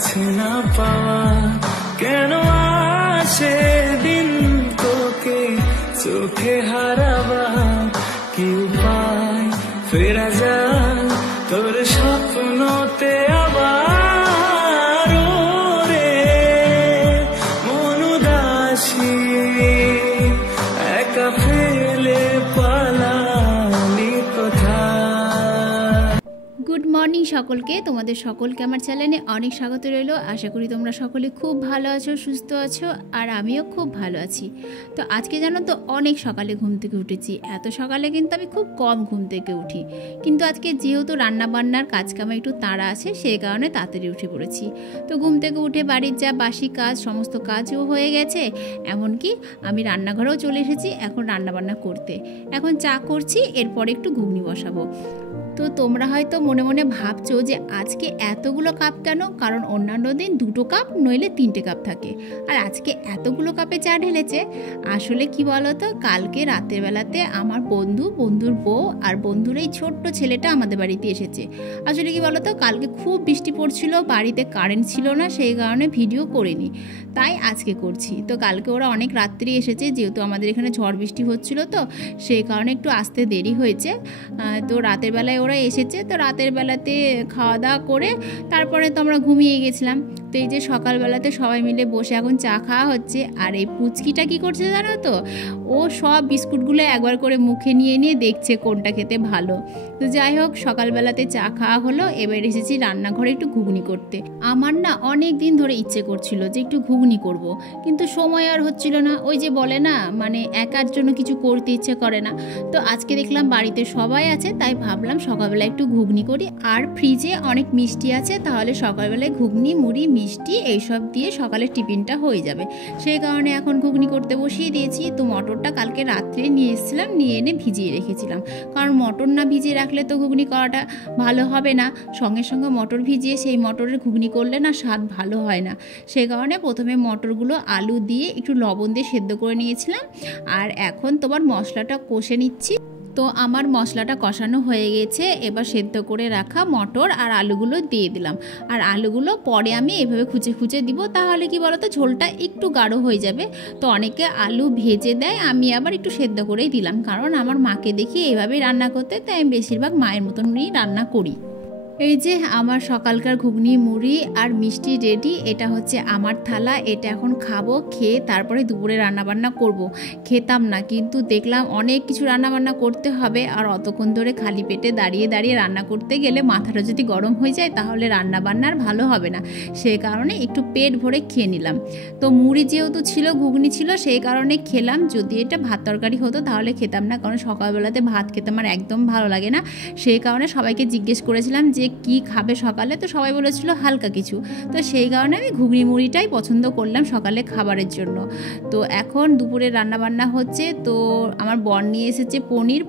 কাছে না পাওয়া কেন আসে দিন তোকে চোখে হারাবা কি উপায় ফেরা যায় তোর স্বপ্নতে আবার রে মন উদাসী একা ফেলে পালালি কোথায়। গুড মর্নিং সকলকে, তোমাদের সকলকে আমার চ্যানেলে অনেক স্বাগত রইল। আশা করি তোমরা সকলে খুব ভালো আছো, সুস্থ আছো, আর আমিও খুব ভালো আছি। তো আজকে জানো তো অনেক সকালে ঘুম থেকে উঠেছি। এত সকালে কিন্তু আমি খুব কম ঘুম থেকে উঠি, কিন্তু আজকে যেহেতু রান্নাবান্নার কাজকামে একটু তাড়া আছে সেই কারণে তাড়াতাড়ি উঠে পড়েছি। তো ঘুম থেকে উঠে বাড়ির যা বাসি কাজ সমস্ত কাজও হয়ে গেছে, এমনকি আমি রান্নাঘরেও চলে এসেছি এখন রান্নাবান্না করতে। এখন চা করছি, এরপরে একটু ঘুগনি বসাবো। তো তোমরা হয়তো মনে মনে ভাবছো যে আজকে এতগুলো কাপ কেন, কারণ অন্যান্য দিন 2টো কাপ নইলে 3টে কাপ থাকে, আর আজকে এতগুলো কাপে চা ঢেলেছে। আসলে কি বলতো, কালকে রাতের বেলাতে আমার বন্ধুর বউ আর বন্ধুর এই ছোট্ট ছেলেটা আমাদের বাড়িতে এসেছে। আসলে কি বলতো, কালকে খুব বৃষ্টি পড়ছিল, বাড়িতে কারেন্ট ছিল না, সেই কারণে ভিডিও করিনি, তাই আজকে করছি। তো কালকে ওরা অনেক রাত্রি এসেছে, যেহেতু আমাদের এখানে ঝড় বৃষ্টি হচ্ছিল, তো সেই কারণে একটু আসতে দেরি হয়েছে। তো রাতের বেলায় ওরা এসেছে, তো রাতের বেলাতে খাওয়া দাওয়া করে তারপরে তো আমরা ঘুমিয়ে গেছিলাম। তো এই যে সকালবেলাতে সবাই মিলে বসে এখন চা খাওয়া হচ্ছে। আর এই পুচকিটা কি করছে জানো তো, ও সব বিস্কুটগুলো একবার করে মুখে নিয়ে নিয়ে দেখছে কোনটা খেতে ভালো। তো যাই হোক, সকালবেলাতে চা খাওয়া হলো, এবার এসেছি রান্নাঘরে একটু ঘুগনি করতে। আমার না অনেক দিন ধরে ইচ্ছে করছিল যে একটু ঘুগনি করব, কিন্তু সময় আর হচ্ছিল না। ওই যে বলে না, মানে একার জন্য কিছু করতে ইচ্ছে করে না। তো আজকে দেখলাম বাড়িতে সবাই আছে, তাই ভাবলাম সকালবেলা একটু ঘুগনি করি। আর ফ্রিজে অনেক মিষ্টি আছে, তাহলে সকালবেলায় ঘুগনি, মুড়ি, মিষ্টি এইসব দিয়ে সকালের টিফিনটা হয়ে যাবে। সেই কারণে এখন ঘুগনি করতে বসিয়ে দিয়েছি। তো মটরটা কালকে রাত্রে নিয়ে এসেছিলাম, নিয়ে এনে ভিজিয়ে রেখেছিলাম, কারণ মটর না ভিজিয়ে রাখলে তো ঘুগনি করাটা ভালো হবে না। সঙ্গে সঙ্গে মটর ভিজিয়ে সেই মটরের ঘুগনি করলে না স্বাদ ভালো হয় না। সেই কারণে প্রথমে মটরগুলো আলু দিয়ে একটু লবণ দিয়ে সেদ্ধ করে নিয়েছিলাম, আর এখন তোমার মশলাটা কষে নিচ্ছি। তো আমার মশলাটা কষানো হয়ে গেছে, এবার সেদ্ধ করে রাখা মটর আর আলুগুলো দিয়ে দিলাম। আর আলুগুলো পরে আমি এভাবে খুঁচে খুঁচে দিব, তাহলে কি বলতো ঝোলটা একটু গাঢ় হয়ে যাবে। তো অনেকে আলু ভেজে দেয়, আমি আবার একটু সেদ্ধ করেই দিলাম, কারণ আমার মাকে দেখি এইভাবেই রান্না করতে, তাই আমি বেশিরভাগ মায়ের মতনই রান্না করি। এই যে আমার সকালকার ঘুগনি, মুড়ি আর মিষ্টি রেডি। এটা হচ্ছে আমার থালা, এটা এখন খাবো, খেয়ে তারপরে দুপুরে রান্নাবান্না করব। খেতাম না, কিন্তু দেখলাম অনেক কিছু রান্নাবান্না করতে হবে, আর অতক্ষণ ধরে খালি পেটে দাঁড়িয়ে দাঁড়িয়ে রান্না করতে গেলে মাথাটা যদি গরম হয়ে যায় তাহলে রান্নাবান্না আর ভালো হবে না। সেই কারণে একটু পেট ভরে খেয়ে নিলাম। তো মুড়ি যেহেতু ছিল, ঘুগনি ছিল, সেই কারণে খেলাম। যদি এটা ভাত তরকারি হতো তাহলে খেতাম না, কারণ সকালবেলাতে ভাত খেতে আমার একদম ভালো লাগে না। সেই কারণে সবাইকে জিজ্ঞেস করেছিলাম যে কি খাবে সকালে, তো সবাই বলেছিল হালকা কিছু। তো সেই কারণে আমি ঘুগনি মুড়িটাই পছন্দ করলাম সকালে খাবারের জন্য। তো এখন দুপুরে রান্নাবান্না হচ্ছে। তো আমার বর নিয়ে এসেছে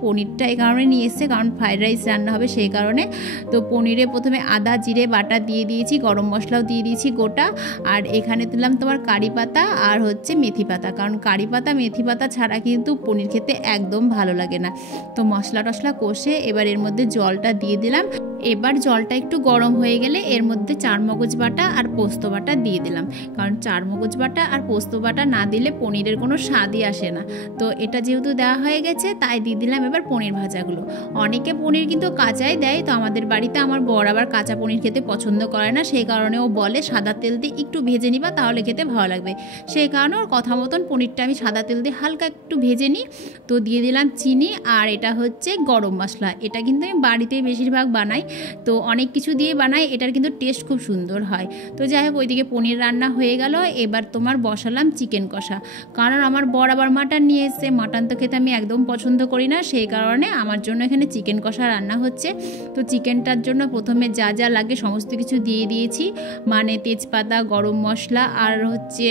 পনিরটা এই কারণে নিয়ে এসেছে, কারণ ফ্রাইড রাইস রান্না হবে সেই কারণে। তো পনিরে প্রথমে আদা জিরে বাটা দিয়ে দিয়েছি, গরম মশলাও দিয়ে দিয়েছি গোটা, আর এখানে দিলাম তোমার কারি পাতা আর হচ্ছে মেথি পাতা, কারণ কারি পাতা মেথি পাতা ছাড়া কিন্তু পনির খেতে একদম ভালো লাগে না। তো মশলা টশলা কষে এবার এর মধ্যে জলটা দিয়ে দিলাম। এবার জলটা একটু গরম হয়ে গেলে এর মধ্যে চারমগজ বাটা আর পোস্ত বাটা দিয়ে দিলাম, কারণ চারমগজ বাটা আর পোস্ত বাটা না দিলে পনিরের কোনো স্বাদই আসে না। তো এটা যেহেতু দেওয়া হয়ে গেছে, তাই দিয়ে দিলাম এবার পনির ভাজাগুলো। অনেকে পনির কিন্তু কাঁচাই দেয়, তো আমাদের বাড়িতে আমার বর আবার কাঁচা পনির খেতে পছন্দ করে না, সেই কারণে ও বলে সাদা তেল দিয়ে একটু ভেজে নিবা, তাহলে খেতে ভালো লাগবে। সেই কারণে ওর কথা মতন পনিরটা আমি সাদা তেল দিয়ে হালকা একটু ভেজে নিই। তো দিয়ে দিলাম চিনি, আর এটা হচ্ছে গরম মশলা। এটা কিন্তু আমি বাড়িতেই বেশিরভাগ বানাই, তো অনেক কিছু দিয়ে বানাই, এটার কিন্তু টেস্ট খুব সুন্দর হয়। তো যাই হোক, ওইদিকে পনির রান্না হয়ে গেল। এবার তোমার বসালাম চিকেন কষা, কারণ আমার বর আবার মাটন নিয়ে এসছে। মাটন তো খেতে আমি একদম পছন্দ করি না, সেই কারণে আমার জন্য এখানে চিকেন কষা রান্না হচ্ছে। তো চিকেনটার জন্য প্রথমে যা যা লাগে সমস্ত কিছু দিয়ে দিয়েছি, মানে তেজপাতা, গরম মশলা আর হচ্ছে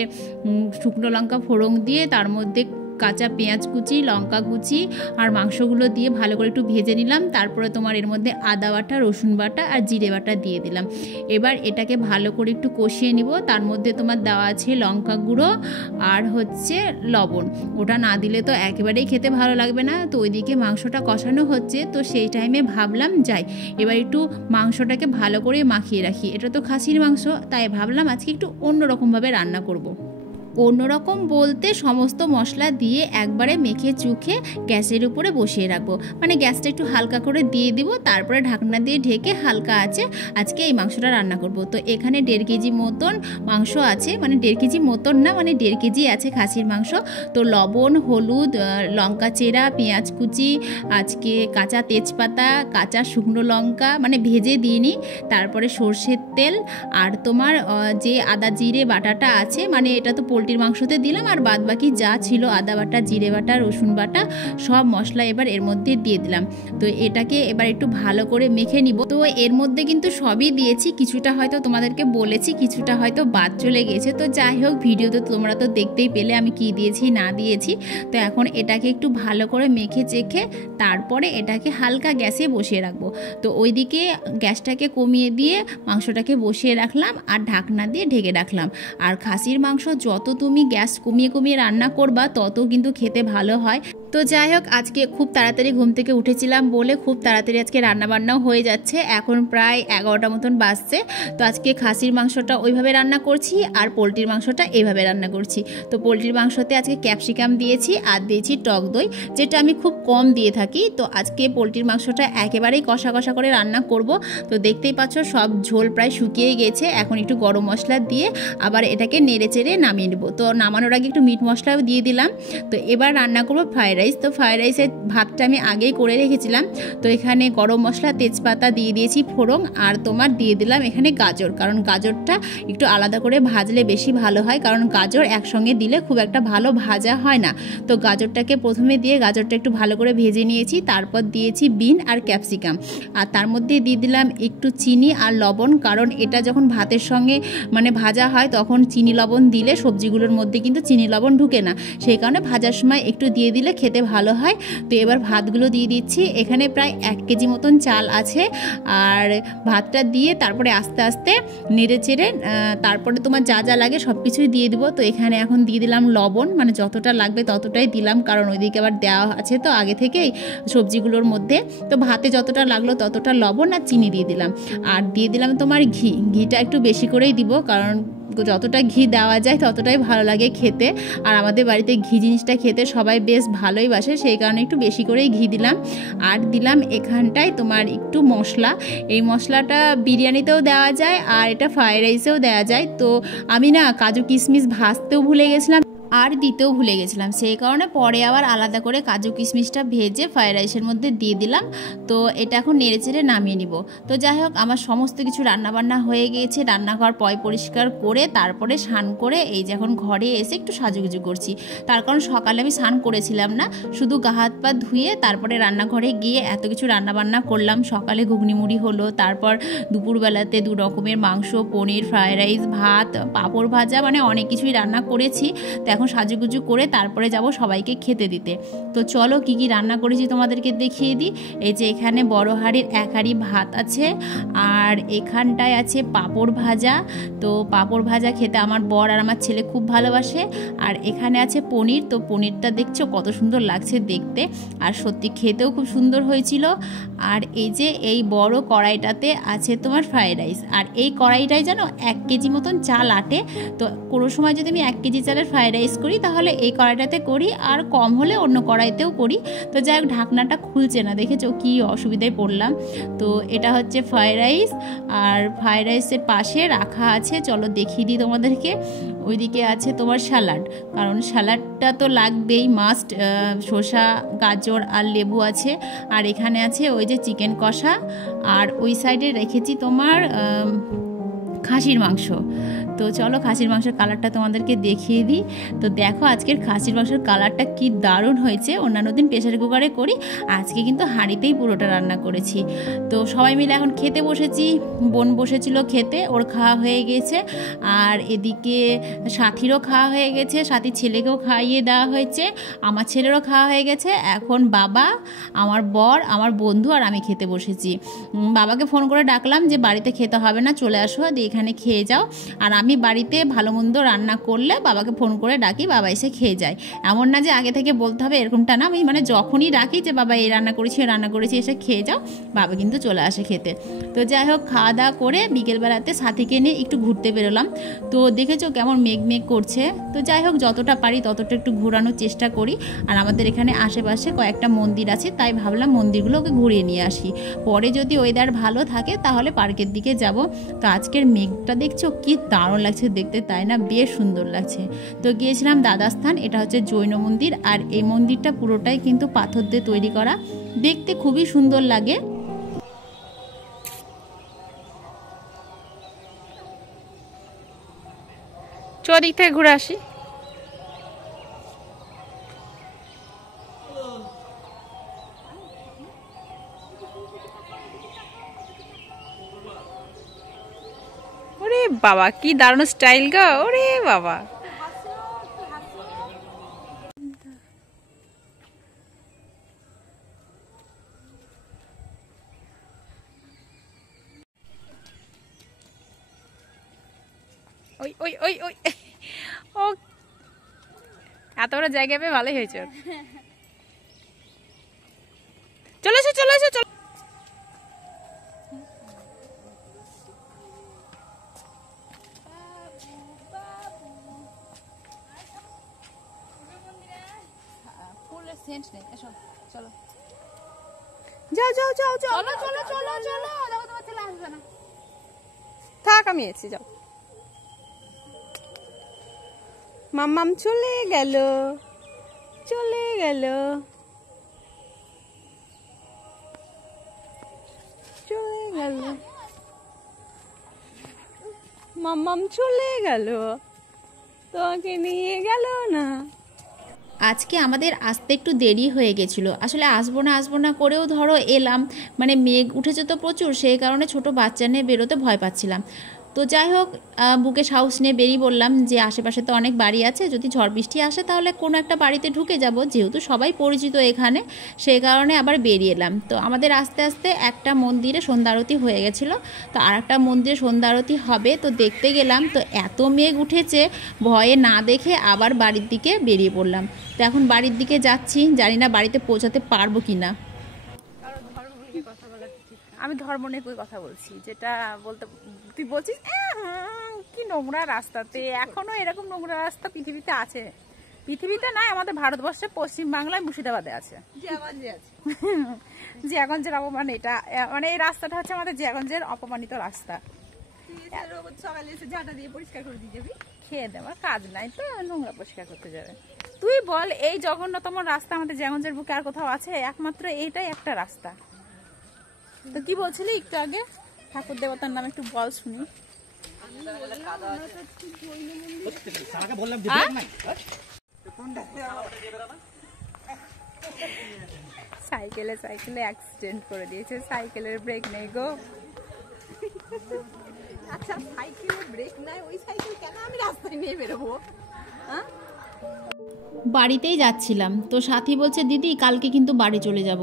শুকনো লঙ্কা ফোড়ন দিয়ে তার মধ্যে কাঁচা পেঁয়াজ কুচি, লঙ্কা কুচি আর মাংসগুলো দিয়ে ভালো করে একটু ভেজে নিলাম। তারপরে তোমার এর মধ্যে আদা বাটা, রসুন বাটা আর জিরে বাটা দিয়ে দিলাম। এবার এটাকে ভালো করে একটু কষিয়ে নিব। তার মধ্যে তোমার দেওয়া আছে লঙ্কা গুঁড়ো আর হচ্ছে লবণ। ওটা না দিলে তো একেবারেই খেতে ভালো লাগবে না। তো ওইদিকে মাংসটা কষানো হচ্ছে, তো সেই টাইমে ভাবলাম যাই এবার একটু মাংসটাকে ভালো করে মাখিয়ে রাখি। এটা তো খাসির মাংস, তাই ভাবলাম আজকে একটু অন্যরকমভাবে রান্না করব। অন্যরকম বলতে সমস্ত মশলা দিয়ে একবারে মেখে চুখে গ্যাসের উপরে বসিয়ে রাখবো, মানে গ্যাসটা একটু হালকা করে দিয়ে দিব, তারপরে ঢাকনা দিয়ে ঢেকে হালকা আছে আজকে এই মাংসটা রান্না করব। তো এখানে 1.5 কেজি মতন মাংস আছে, মানে 1.5 কেজি মতন না, মানে 1.5 কেজি আছে খাসির মাংস। তো লবণ, হলুদ, লঙ্কা চেরা, পেঁয়াজ কুচি, আজকে কাঁচা তেজপাতা, কাঁচা শুকনো লঙ্কা মানে ভেজে দিইনি, তারপরে সর্ষের তেল আর তোমার যে আদা জিরে বাটাটা আছে, মানে এটা তো পোলট্রির মাংসতে দিলাম, আর বাদ বাকি যা ছিল আদা বাটা, জিরে বাটা, রসুন বাটা সব মশলা এবার এর মধ্যে দিয়ে দিলাম। তো এটাকে এবার একটু ভালো করে মেখে নিব। তো এর মধ্যে কিন্তু সবই দিয়েছি, কিছুটা হয়তো তোমাদেরকে বলেছি, কিছুটা হয়তো বাদ চলে গেছে। তো যাই হোক, ভিডিওতে তোমরা তো দেখতেই পেলে আমি কি দিয়েছি না দিয়েছি। তো এখন এটাকে একটু ভালো করে মেখে চেখে তারপরে এটাকে হালকা গ্যাসে বসিয়ে রাখবো। তো ওইদিকে গ্যাসটাকে কমিয়ে দিয়ে মাংসটাকে বসিয়ে রাখলাম আর ঢাকনা দিয়ে ঢেকে রাখলাম। আর খাসির মাংস যত তুমি গ্যাস কমিয়ে কমিয়ে রান্না করবা তত কিন্তু খেতে ভালো হয়। তো যাই হোক, আজকে খুব তাড়াতাড়ি ঘুম থেকে উঠেছিলাম বলে খুব তাড়াতাড়ি আজকে রান্নাবান্নাও হয়ে যাচ্ছে। এখন প্রায় 11টা মতন বাজছে। তো আজকে খাসির মাংসটা ওইভাবে রান্না করছি আর পোলট্রির মাংসটা এইভাবে রান্না করছি। তো পোলট্রির মাংসতে আজকে ক্যাপসিকাম দিয়েছি আর দিয়েছি টক দই, যেটা আমি খুব কম দিয়ে থাকি। তো আজকে পোলট্রির মাংসটা একেবারেই কষা কষা করে রান্না করব। তো দেখতেই পাচ্ছ সব ঝোল প্রায় শুকিয়ে গেছে। এখন একটু গরম মশলা দিয়ে আবার এটাকে নেড়ে চেড়ে নামিয়ে নেব। তো নামানোর আগে একটু মিট মশলাও দিয়ে দিলাম। তো এবার রান্না করবো ফ্রাইড রাইস। তো ফ্রাইড রাইসের ভাতটা আমি আগেই করে রেখেছিলাম। তো এখানে গরম মশলা, তেজপাতা দিয়ে দিয়েছি ফোড়ন, আর তোমার দিয়ে দিলাম এখানে গাজর, কারণ গাজরটা একটু আলাদা করে ভাজলে বেশি ভালো হয়, কারণ গাজর একসঙ্গে দিলে খুব একটা ভালো ভাজা হয় না। তো গাজরটাকে প্রথমে দিয়ে গাজরটা একটু ভালো করে ভেজে নিয়েছি, তারপর দিয়েছি বিন আর ক্যাপসিকাম, আর তার মধ্যে দিয়ে দিলাম একটু চিনি আর লবণ, কারণ এটা যখন ভাতের সঙ্গে মানে ভাজা হয় তখন চিনি লবণ দিলে সবজিগুলোর মধ্যে কিন্তু চিনি লবণ ঢুকে না, সেই কারণে ভাজার সময় একটু দিয়ে দিলে খেতে ভালো হয়। তো এবার ভাতগুলো দিয়ে দিচ্ছি। এখানে প্রায় 1 কেজি মতন চাল আছে, আর ভাতটা দিয়ে তারপরে আস্তে আস্তে নেড়ে চেড়ে তারপরে তোমার যা যা লাগে সব কিছুই দিয়ে দেবো। তো এখানে এখন দিয়ে দিলাম লবণ, মানে যতটা লাগবে ততটাই দিলাম, কারণ ওইদিকে আবার দেওয়া আছে তো আগে থেকেই সবজিগুলোর মধ্যে। তো ভাতে যতটা লাগলো ততটা লবণ আর চিনি দিয়ে দিলাম, আর দিয়ে দিলাম তোমার ঘিটা একটু বেশি করেই দিব, কারণ যতটা ঘি দেওয়া যায় ততটাই ভালো লাগে খেতে। আর আমাদের বাড়িতে ঘি জিনিসটা খেতে সবাই বেশ ভালোই বাসে, সেই কারণে একটু বেশি করেই ঘি দিলাম। আর দিলাম এখানটায় তোমার একটু মশলা। এই মশলাটা বিরিয়ানিতেও দেওয়া যায় আর এটা ফ্রাইড রাইসেও দেওয়া যায়। তো আমি না কাজু কিশমিশ ভাজতেও ভুলে গেছিলাম আর দিতেও ভুলে গেছিলাম, সেই কারণে পরে আবার আলাদা করে কাজু কিশমিশটা ভেজে ফ্রাইড রাইসের মধ্যে দিয়ে দিলাম। তো এটা এখন নেড়ে চেড়ে নামিয়ে নিব। তো যাই হোক, আমার সমস্ত কিছু রান্নাবান্না হয়ে গিয়েছে। রান্নাঘর পরিষ্কার করে তারপরে স্নান করে এই যে এখন ঘরে এসে একটু সাজুগুজু করছি। তার কারণ সকালে আমি স্নান করেছিলাম না, শুধু গা হাত পা ধুয়ে তারপরে রান্নাঘরে গিয়ে এত কিছু রান্নাবান্না করলাম। সকালে ঘুগনি মুড়ি হলো, তারপর দুপুরবেলাতে 2 রকমের মাংস, পনির, ফ্রাইড রাইস, ভাত, পাঁপড় ভাজা, মানে অনেক কিছুই রান্না করেছি। তো এখন সাজুগুজু করে তারপরে যাব সবাইকে খেতে দিতে। তো চলো কি কি রান্না করেছি তোমাদেরকে দেখিয়ে দিই। এই যে এখানে বড় হাঁড়ির 1 হাঁড়ি ভাত আছে, আর এখানটায় আছে পাঁপড় ভাজা। তো পাঁপড় ভাজা খেতে আমার বর আর আমার ছেলে খুব ভালোবাসে। আর এখানে আছে পনির। তো পনিরটা দেখছো কত সুন্দর লাগছে দেখতে, আর সত্যি খেতেও খুব সুন্দর হয়েছিল। আর এই যে এই বড় কড়াইটাতে আছে তোমার ফ্রাইড রাইস। আর এই কড়াইটায় যেন 1 কেজি মতন চাল আটে। তো কোনো সময় যদি আমি 1 কেজি চালের ফ্রাইড রাইস করি তাহলে এই কড়াইটাতে করি, আর কম হলে অন্য কড়াইতেও করি। তো যাই হোক, ঢাকনাটা খুলছে না, দেখেছো কি অসুবিধায় পড়লাম। তো এটা হচ্ছে ফ্রাইড রাইস, আর ফ্রাইড রাইসের পাশে রাখা আছে, চলো দেখিয়ে দিই তোমাদেরকে। ওইদিকে আছে তোমার স্যালাড, কারণ স্যালাডটা তো লাগবেই, মাস্ট। শসা, গাজর আর লেবু আছে। আর এখানে আছে ওই যে চিকেন কষা, আর ওই সাইডে রেখেছি তোমার খাসির মাংস। তো চলো খাসির মাংসের কালারটা তোমাদেরকে দেখিয়ে দিই। তো দেখো আজকের খাসির মাংসের কালারটা কি দারুণ হয়েছে। অন্যান্য দিন প্রেসার কুকারে করি, আজকে কিন্তু হাঁড়িতেই পুরোটা রান্না করেছি। তো সবাই মিলে এখন খেতে বসেছি। বোন বসেছিল খেতে, ওর খাওয়া হয়ে গেছে। আর এদিকে সাথীরও খাওয়া হয়ে গেছে, সাথীর ছেলেকেও খাইয়ে দেওয়া হয়েছে, আমার ছেলেরও খাওয়া হয়ে গেছে। এখন বাবা, আমার বর, আমার বন্ধু আর আমি খেতে বসেছি। বাবাকে ফোন করে ডাকলাম যে বাড়িতে খেতে হবে না, চলে আসো, দিয়ে এখানে খেয়ে যাও। আর আমি বাড়িতে ভালো মন্দ রান্না করলে বাবাকে ফোন করে ডাকি, বাবা এসে খেয়ে যায়। এমন না যে আগে থেকে বলতে হবে, এরকমটা না। আমি মানে যখনই ডাকি যে বাবা এই রান্না করেছি, রান্না করেছি, এসে খেয়ে যাও, বাবা কিন্তু চলে আসে খেতে। তো যাই হোক, খাওয়া দাওয়া করে বিকেলবেলাতে সাথীকে নিয়ে একটু ঘুরতে বেরোলাম। তো দেখেছো কেমন মেঘ মেঘ করছে। তো যাই হোক, যতটা পারি ততটা একটু ঘোরানোর চেষ্টা করি। আর আমাদের এখানে আশেপাশে কয়েকটা মন্দির আছে, তাই ভাবলাম মন্দিরগুলোকে ঘুরিয়ে নিয়ে আসি। পরে যদি ওয়েদার ভালো থাকে তাহলে পার্কের দিকে যাব। তো আজকের মেঘটা দেখছো কি দারুণ লাগছে দেখতে, তাই না? বেশ সুন্দর লাগছে। তো গিয়েছিলাম দাদাস্থান, এটা হচ্ছে জৈন মন্দির। আর এই মন্দিরটা পুরোটাই কিন্তু পাথর দিয়ে তৈরি করা, দেখতে খুবই সুন্দর লাগে। দিক থেকে ঘুরে আসি। ওরে বাবা, কি দারুণ স্টাইল গো! ওরে বাবা, ওই ওই ওই ওই ও এত বড় জায়গা পেয়ে ভালোই হয়েছে। চলে এসো, চলে এসো, চলো। যাও যাও যাও যাও, চলো চলো চলো চলো, দেখো তোমার ছেলে আসবে না। থাক, আমি এসেছি, যাও। মাম্মাম চলে গেল, চলে গেল, চলে গেল, মাম্মাম চলে গেল, তোমাকে নিয়ে গেল না। আজকে আমাদের আসতে একটু দেরি হয়ে গেছিলো। আসলে আসবো না করেও ধরো এলাম, মানে মেঘ উঠেছে তো প্রচুর, সেই কারণে ছোট বাচ্চা নিয়ে বেরোতে ভয় পাচ্ছিলাম। তো যাই হোক, বুকে সাহস নিয়ে বেরিয়ে বললাম যে আশেপাশে তো অনেক বাড়ি আছে, যদি ঝড় বৃষ্টি আসে তাহলে কোনো একটা বাড়িতে ঢুকে যাব, যেহেতু সবাই পরিচিত এখানে, সেই কারণে আবার বেরিয়ে এলাম। তো আমাদের আস্তে আস্তে একটা মন্দিরে সন্ধ্যা আরতি হয়ে গেছিলো, তো আর একটা মন্দিরে সন্ধ্যা আরতি হবে, তো দেখতে গেলাম। তো এত মেঘ উঠেছে, ভয়ে না দেখে আবার বাড়ির দিকে বেরিয়ে পড়লাম। তো এখন বাড়ির দিকে যাচ্ছি, জানি না বাড়িতে পৌঁছাতে পারবো কি না। আমি ধর্ম নিয়ে কই কথা বলছি, যেটা বলতে তুই বলছিস কি নোংরা রাস্তাতে, এখনো এরকম নোংরা রাস্তা পৃথিবীতে আছে? পৃথিবীতে নাই, আমাদের ভারতবর্ষে পশ্চিম বাংলায় মুর্শিদাবাদে আছে। জিয়াগঞ্জের অপমান এটা, মানে এই রাস্তাটা হচ্ছে আমাদের জিয়াগঞ্জের অপমানিত রাস্তা। সকালে এসে ঝাঁটা দিয়ে পরিষ্কার করে দিয়ে যাবি, খেয়ে দেওয়ার কাজ নাই তো নোংরা পরিষ্কার করতে যাবে? তুই বল, এই জঘন্যতম রাস্তা আমাদের জিয়াগঞ্জের বুকে আর কোথাও আছে? একমাত্র এইটাই একটা রাস্তা। তো কি বলছিলি একটু আগে, ঠাকুর দেবতার নাম একটু বল শুনি। সাইকেলে অ্যাক্সিডেন্ট করে দিয়েছে, সাইকেলের ব্রেক নেই গো। আচ্ছা, সাইকেলের ব্রেক নাই, ওই সাইকেল কেন আমি রাস্তায় নিয়ে বেরোবো? হ্যাঁ, বাড়িতেই যাচ্ছিলাম, তো সাথী বলছে দিদি কালকে কিন্তু বাড়ি চলে যাব।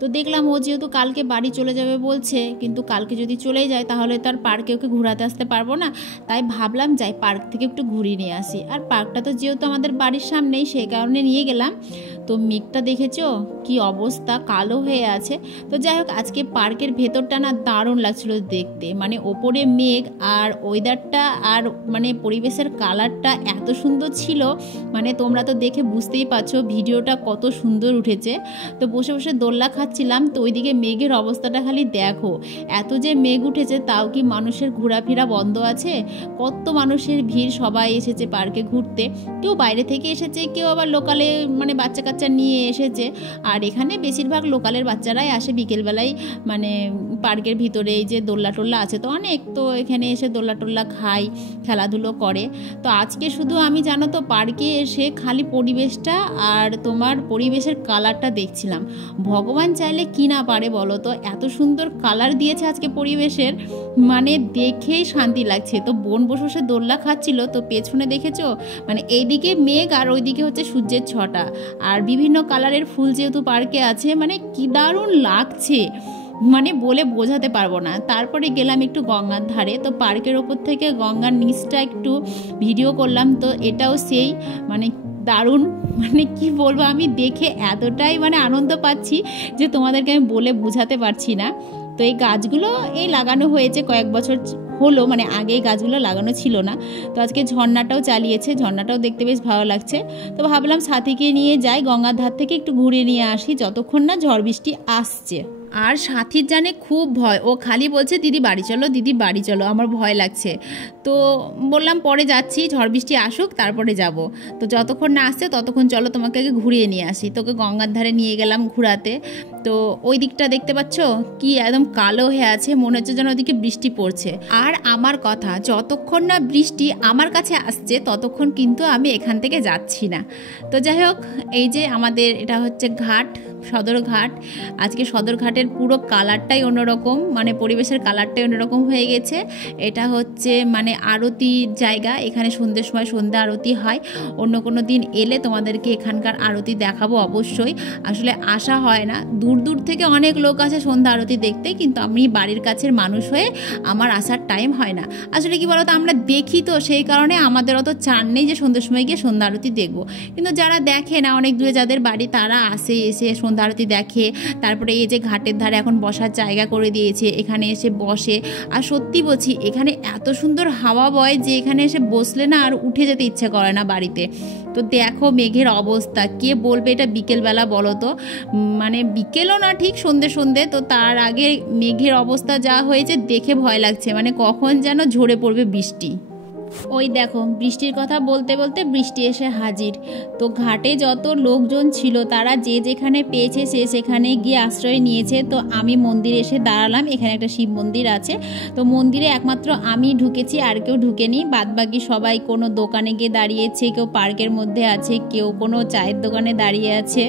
তো দেখলাম ও যেহেতু কালকে বাড়ি চলে যাবে বলছে, কিন্তু কালকে যদি চলে যায় তাহলে তার পার্কে ওকে ঘোরাতে আসতে পারবো না, তাই ভাবলাম যাই পার্ক থেকে একটু ঘুরিয়ে নিয়ে আসি। আর পার্কটা তো যেহেতু আমাদের বাড়ির সামনেই, সেই কারণে নিয়ে গেলাম। তো মেঘটা দেখেছো কি অবস্থা, কালো হয়ে আছে। তো যাই হোক, আজকে পার্কের ভেতরটা না দারুণ লাগছিল দেখতে, মানে ওপরে মেঘ আর ওয়েদারটা আর মানে পরিবেশের কালারটা এত সুন্দর ছিল, মানে তোমরা তো দেখে বুঝতেই পারছো ভিডিওটা কত সুন্দর উঠেছে। তো বসে বসে দোল্লা খাচ্ছিলাম, তো ওইদিকে মেঘের অবস্থাটা খালি দেখো, এত যে মেঘ উঠেছে, তাও কি মানুষের ঘোরাফেরা বন্ধ আছে? কত মানুষের ভিড়, সবাই এসেছে পার্কে ঘুরতে, কেউ বাইরে থেকে এসেছে, কেউ আবার লোকালে মানে বাচ্চা কাচ্চা নিয়ে এসেছে। আর এখানে বেশিরভাগ লোকালের বাচ্চারাই আসে বিকেলবেলায়, মানে পার্কের ভিতরে এই যে দোল্লা টোল্লা আছে তো অনেক, তো এখানে এসে দোল্লা টোল্লা খায়, খেলাধুলো করে। তো আজকে শুধু আমি জানো তো পার্কে এসে খালি পরিবেশটা আর তোমার পরিবেশের কালারটা দেখছিলাম। ভগবান চাইলে কি না পারে বলো তো, এত সুন্দর কালার দিয়েছে আজকে পরিবেশের, মানে দেখেই শান্তি লাগছে। তো বোন বসে বসে দোল্লা খাচ্ছিল, তো পেছনে দেখেছো মানে এইদিকে মেঘ আর ওইদিকে হচ্ছে সূর্যের ছটা, আর বিভিন্ন কালারের ফুল যেহেতু পার্কে আছে, মানে কি দারুণ লাগছে, মানে বলে বোঝাতে পারবো না। তারপরে গেলাম একটু গঙ্গার ধারে, তো পার্কের ওপর থেকে গঙ্গার নিচটা একটু ভিডিও করলাম। তো এটাও সেই মানে দারুণ, মানে কি বলবো, আমি দেখে এতটাই মানে আনন্দ পাচ্ছি যে তোমাদেরকে আমি বলে বোঝাতে পারছি না। তো এই গাছগুলো এই লাগানো হয়েছে কয়েক বছর হলো, মানে আগে এই গাছগুলো লাগানো ছিল না। তো আজকে ঝর্ণাটাও চালিয়েছে, ঝর্ণাটাও দেখতে বেশ ভালো লাগছে। তো ভাবলাম সাথীকে নিয়ে যাই, গঙ্গার ধার থেকে একটু ঘুরে নিয়ে আসি যতক্ষণ না ঝড় বৃষ্টি আসছে। আর সাথীর জানে খুব ভয়, ও খালি বলছে দিদি বাড়ি চলো, দিদি বাড়ি চলো, আমার ভয় লাগছে। তো বললাম পরে যাচ্ছি, ঝড় বৃষ্টি আসুক তারপরে যাব। তো যতক্ষণ না আসছে ততক্ষণ চলো তোমাকে আগে ঘুরিয়ে নিয়ে আসি। তোকে গঙ্গার ধারে নিয়ে গেলাম ঘোরাতে। তো ওই দিকটা দেখতে পাচ্ছ কি একদম কালো হয়ে আছে, মনে হচ্ছে যেন ওদিকে বৃষ্টি পড়ছে। আর আমার কথা, যতক্ষণ না বৃষ্টি আমার কাছে আসছে ততক্ষণ কিন্তু আমি এখান থেকে যাচ্ছি না। তো যাই হোক, এই যে আমাদের এটা হচ্ছে ঘাট, সদরঘাট। আজকে সদরঘাটের পুরো কালারটাই অন্যরকম, মানে পরিবেশের কালারটাই অন্যরকম হয়ে গেছে। এটা হচ্ছে মানে আরতির জায়গা, এখানে সন্ধ্যের সময় সন্ধ্যা আরতি হয়। অন্য কোনো দিন এলে তোমাদেরকে এখানকার আরতি দেখাবো অবশ্যই। আসলে আসা হয় না, দূর দূর থেকে অনেক লোক আসে সন্ধ্যা আরতি দেখতে, কিন্তু আমি বাড়ির কাছের মানুষ হয়ে আমার আসার টাইম হয় না। আসলে কি বলতো, আমরা দেখি তো সেই কারণে আমাদের অত চান নেই যে সন্ধ্যের সময় গিয়ে সন্ধ্যা আরতি দেখবো। কিন্তু যারা দেখে না, অনেক দূরে যাদের বাড়ি, তারা আসে, এসে সন্ধ্যা আরতি দেখে। তারপরে এই যে ঘাটের ধারে এখন বসার জায়গা করে দিয়েছে, এখানে এসে বসে। আর সত্যি বলছি, এখানে এত সুন্দর হাওয়া বয় যে এখানে এসে বসলে না আর উঠে যেতে ইচ্ছে করে না বাড়িতে। তো দেখো মেঘের অবস্থা, কে বলবে এটা বিকেলবেলা বলো তো, মানে বিকেলও না ঠিক সন্ধে সন্ধে, তো তার আগে মেঘের অবস্থা যা হয়েছে দেখে ভয় লাগছে, মানে কখন যেন ঝরে পড়বে বৃষ্টি। ওই দেখো বৃষ্টির কথা বলতে বলতে বৃষ্টি এসে হাজির। তো ঘাটে যত লোকজন ছিল তারা যে যেখানে পেয়েছে সে সেখানে গিয়ে আশ্রয় নিয়েছে। তো আমি মন্দিরে এসে দাঁড়ালাম, এখানে একটা শিব মন্দির আছে। তো মন্দিরে একমাত্র আমি ঢুকেছি, আর কেউ ঢুকেনি। বাদবাকি সবাই কোনো দোকানে গিয়ে দাঁড়িয়েছে, কেউ পার্কের মধ্যে আছে, কেউ কোনো চায়ের দোকানে দাঁড়িয়ে আছে।